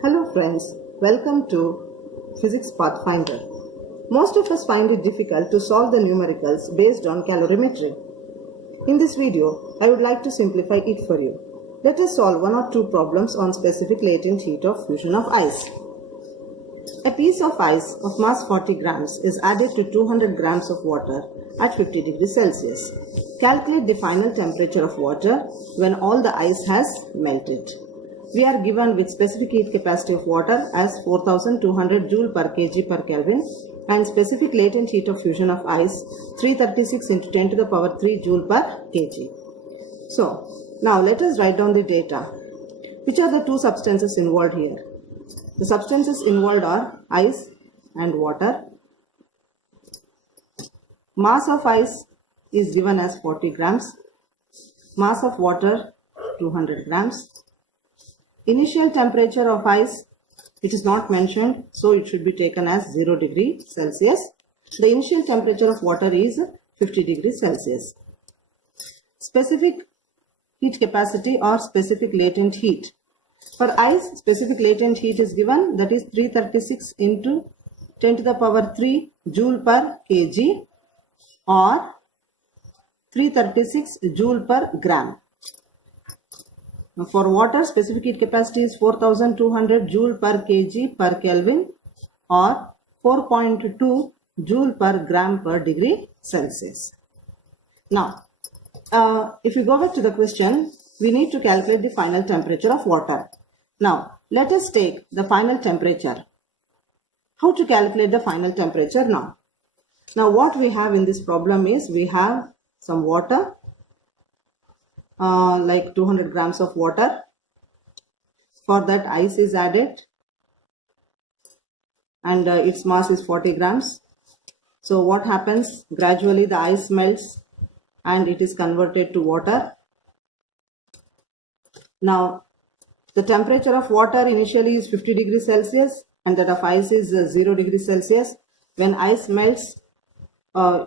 Hello friends, welcome to Physics Pathfinder. Most of us find it difficult to solve the numericals based on calorimetry. In this video, I would like to simplify it for you. Let us solve one or two problems on specific latent heat of fusion of ice. A piece of ice of mass 40 grams is added to 200 grams of water at 50 degrees Celsius. Calculate the final temperature of water when all the ice has melted. We are given with specific heat capacity of water as 4200 joule per kg per Kelvin and specific latent heat of fusion of ice 336 into 10 to the power 3 joule per kg. So, now let us write down the data. Which are the two substances involved here? The substances involved are ice and water. Mass of ice is given as 40 grams. Mass of water 200 grams. Initial temperature of ice, it is not mentioned, so it should be taken as 0 degree Celsius. The initial temperature of water is 50 degrees Celsius. Specific heat capacity or specific latent heat. For ice, specific latent heat is given, that is 336 into 10 to the power 3 joule per kg or 336 joule per gram. For water, specific heat capacity is 4200 joule per kg per Kelvin or 4.2 joule per gram per degree Celsius. Now, if we go back to the question, we need to calculate the final temperature of water. Now, let us take the final temperature. How to calculate the final temperature now? Now, what we have in this problem is we have some water, like 200 grams of water. For that, ice is added and its mass is 40 grams. So what happens? Gradually the ice melts and it is converted to water. Now the temperature of water initially is 50 degrees Celsius and that of ice is 0 degrees Celsius. When ice melts,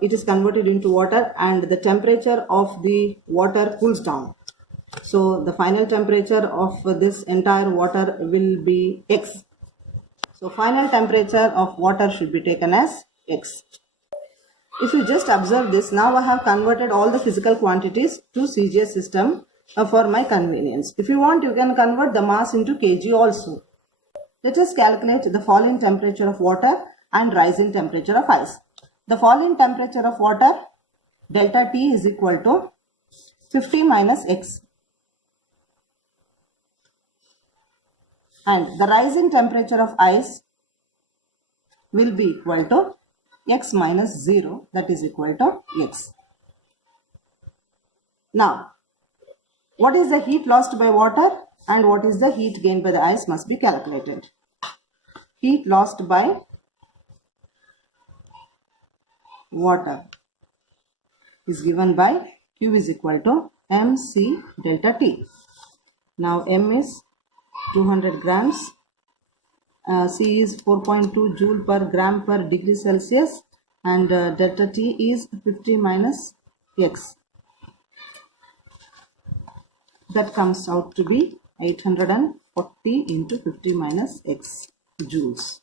it is converted into water and the temperature of the water cools down. So the final temperature of this entire water will be X. So final temperature of water should be taken as X. If you just observe this, now I have converted all the physical quantities to CGS system for my convenience. If you want, you can convert the mass into kg also. Let us calculate the fall in temperature of water and rise in temperature of ice. The fall in temperature of water, delta T is equal to 50 minus X. And the rise in temperature of ice will be equal to X minus 0, that is equal to X. Now, what is the heat lost by water and what is the heat gained by the ice must be calculated. Heat lost by water is given by Q is equal to mc delta T. Now M is 200 grams, C is 4.2 joule per gram per degree Celsius and delta T is 50 minus X. That comes out to be 840 into 50 minus X joules.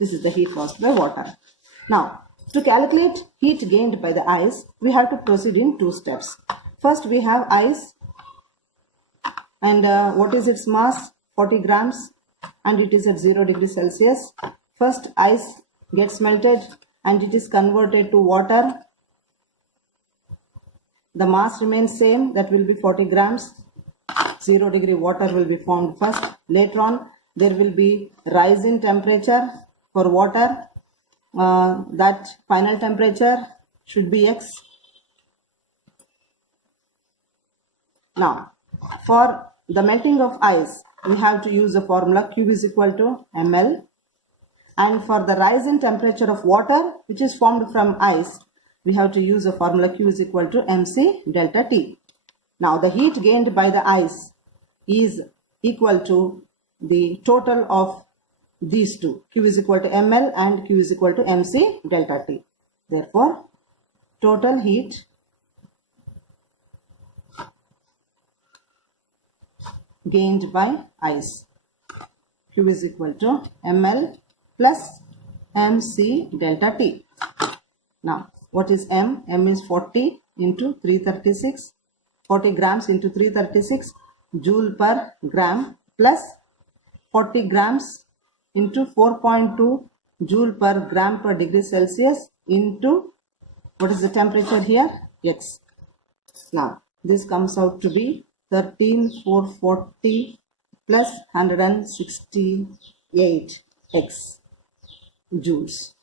This is the heat lost by water. Now, to calculate heat gained by the ice, we have to proceed in two steps. First, we have ice and what is its mass? 40 grams and it is at 0 degrees Celsius. First, ice gets melted and it is converted to water. The mass remains same, that will be 40 grams. 0 degree water will be formed first. Later on, there will be rise in temperature for water. That final temperature should be X. Now, for the melting of ice, we have to use the formula Q is equal to ml. And for the rise in temperature of water, which is formed from ice, we have to use the formula Q is equal to mc delta T. Now, the heat gained by the ice is equal to the total of these two. Q is equal to ml and Q is equal to mc delta T. Therefore, total heat gained by ice Q is equal to ml plus mc delta T. Now, what is m? M is 40 into 336, 40 grams into 336 joule per gram plus 40 grams into 4.2 joule per gram per degree Celsius into, what is the temperature here? X. Now, this comes out to be 13,440 plus 168 X joules.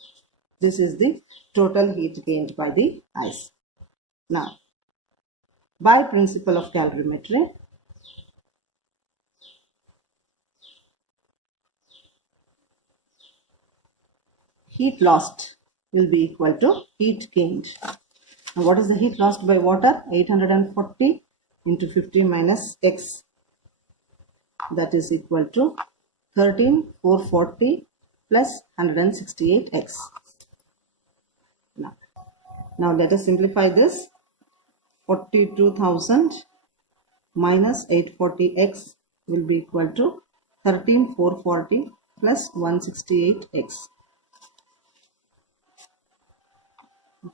This is the total heat gained by the ice. Now, by principle of calorimetry, heat lost will be equal to heat gained. Now, what is the heat lost by water? 840 into 50 minus X. That is equal to 13,440 plus 168 X. Now let us simplify this. 42,000 minus 840X will be equal to 13,440 plus 168X.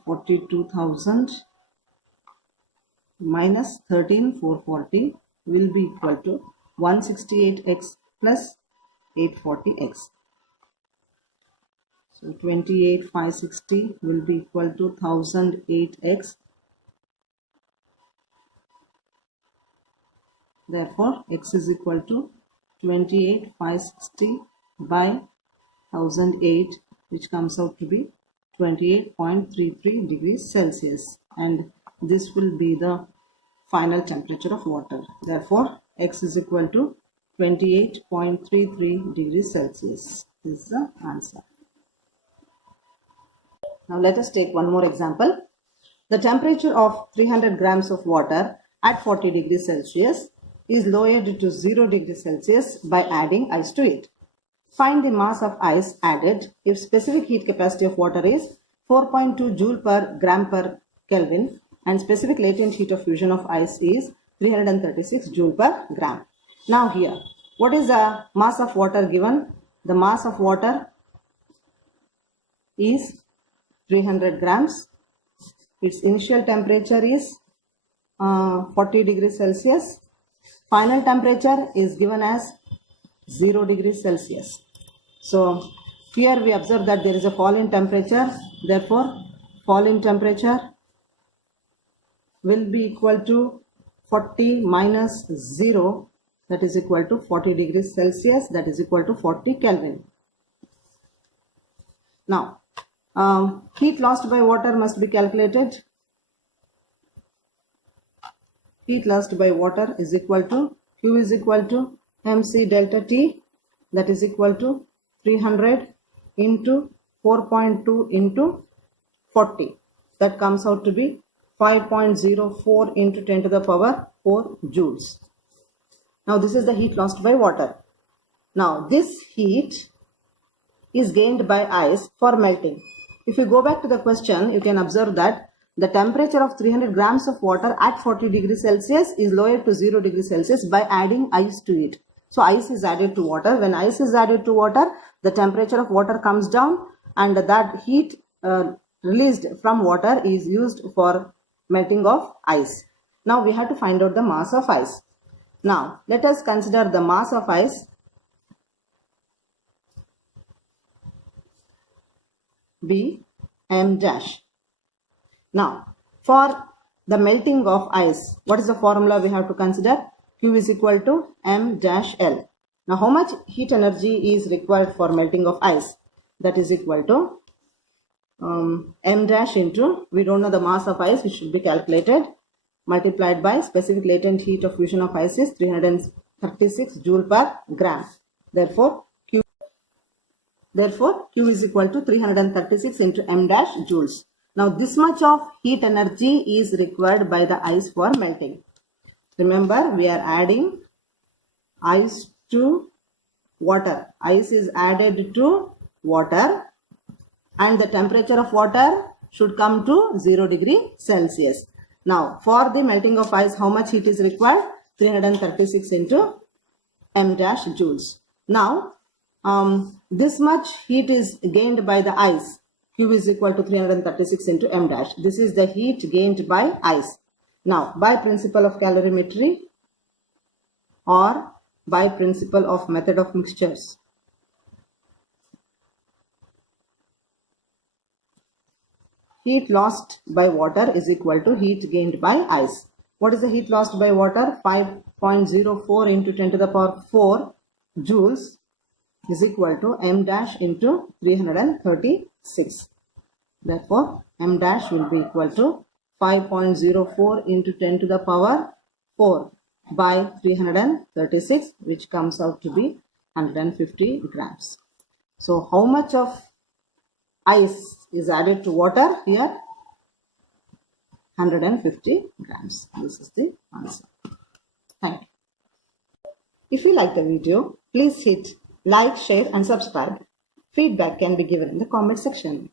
42,000 minus 13,440 will be equal to 168X plus 840X. So 28,560 will be equal to 1008X. Therefore, X is equal to 28,560 by 1008, which comes out to be 28.33 degrees Celsius. And this will be the final temperature of water. Therefore, X is equal to 28.33 degrees Celsius. This is the answer. Now let us take one more example. The temperature of 300 grams of water at 40 degrees Celsius is lowered to 0 degrees Celsius by adding ice to it. Find the mass of ice added if specific heat capacity of water is 4.2 joule per gram per Kelvin and specific latent heat of fusion of ice is 336 joule per gram. Now here, what is the mass of water given? The mass of water is 300 grams. Its initial temperature is 40 degrees Celsius. Final temperature is given as 0 degrees Celsius. So here we observe that there is a fall in temperature. Therefore, fall in temperature will be equal to 40 minus 0, that is equal to 40 degrees Celsius, that is equal to 40 Kelvin. Now, heat lost by water must be calculated. Heat lost by water is equal to Q is equal to mc delta T, that is equal to 300 into 4.2 into 40. That comes out to be 5.04 into 10 to the power 4 joules. Now this is the heat lost by water. Now this heat is gained by ice for melting. If you go back to the question, you can observe that the temperature of 300 grams of water at 40 degrees Celsius is lowered to 0 degrees Celsius by adding ice to it. So ice is added to water. When ice is added to water, the temperature of water comes down and that heat released from water is used for melting of ice. Now we have to find out the mass of ice. Now let us consider the mass of ice be m dash. Now for the melting of ice, what is the formula we have to consider? Q is equal to m dash L. Now how much heat energy is required for melting of ice? That is equal to m dash into, we don't know the mass of ice, which should be calculated, multiplied by specific latent heat of fusion of ice is 336 joule per gram. Therefore Q is equal to 336 into m dash joules. Now this much of heat energy is required by the ice for melting. Remember, we are adding ice to water. Ice is added to water and the temperature of water should come to 0 degree Celsius. Now for the melting of ice, how much heat is required? 336 into m dash joules. Now this much heat is gained by the ice. Q is equal to 336 into m dash. This is the heat gained by ice. Now, by principle of calorimetry or by principle of method of mixtures, heat lost by water is equal to heat gained by ice. What is the heat lost by water? 5.04 into 10 to the power 4 joules is equal to m dash into 336. Therefore, m dash will be equal to 5.04 into 10 to the power 4 by 336, which comes out to be 150 grams. So, how much of ice is added to water here? 150 grams. This is the answer. Thank you. If you like the video, please hit like, share and subscribe. Feedback can be given in the comment section.